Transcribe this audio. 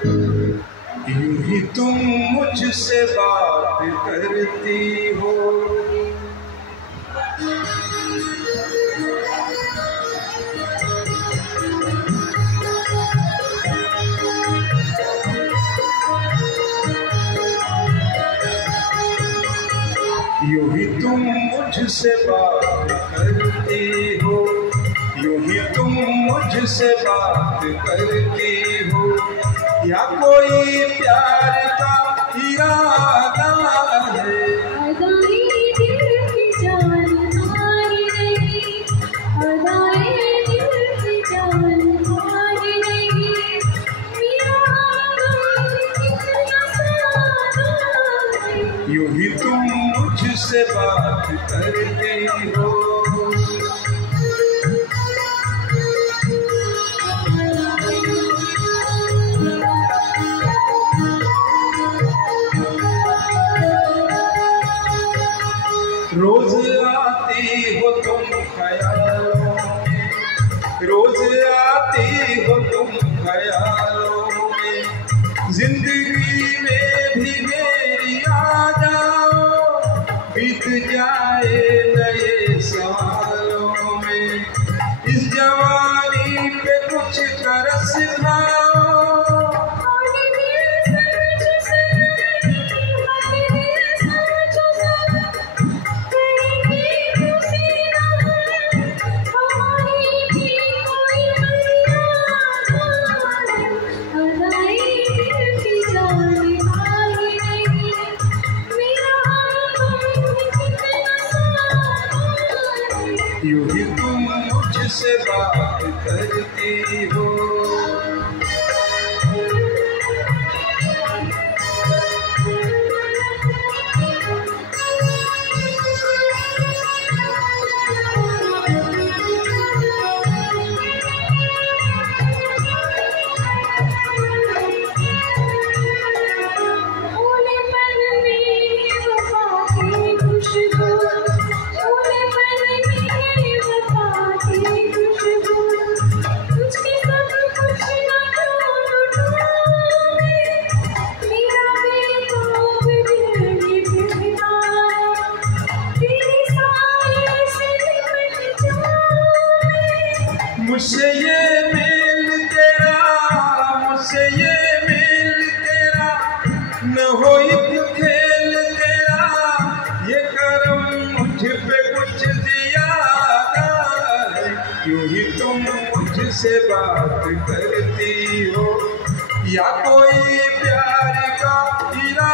यूं ही तुम मुझसे बात करती हो, यूं ही तुम मुझसे बात करती हो, यूं ही तुम मुझसे बात करती हो, या कोई प्यार का इरादा है। यूं ही तुम मुझसे बात करती हो, रोज आती हो तुम ख्यालों में, रोज आती हो तुम ख्यालों में, जिंदगी में भी मेरी आ जाओ, बीत जाए नए सवालों में, इस जवानी पे कुछ तरस खाओ। यूं ही तुम मुझसे बात करती हो, मुझसे ये मेल तेरा, मुझसे ये मेल तेरा, न हो एक खेल तेरा, ये करम मुझ पे कुछ ज्यादा है। यूं ही तुम मुझसे बात करती हो, या कोई प्यार का इरादा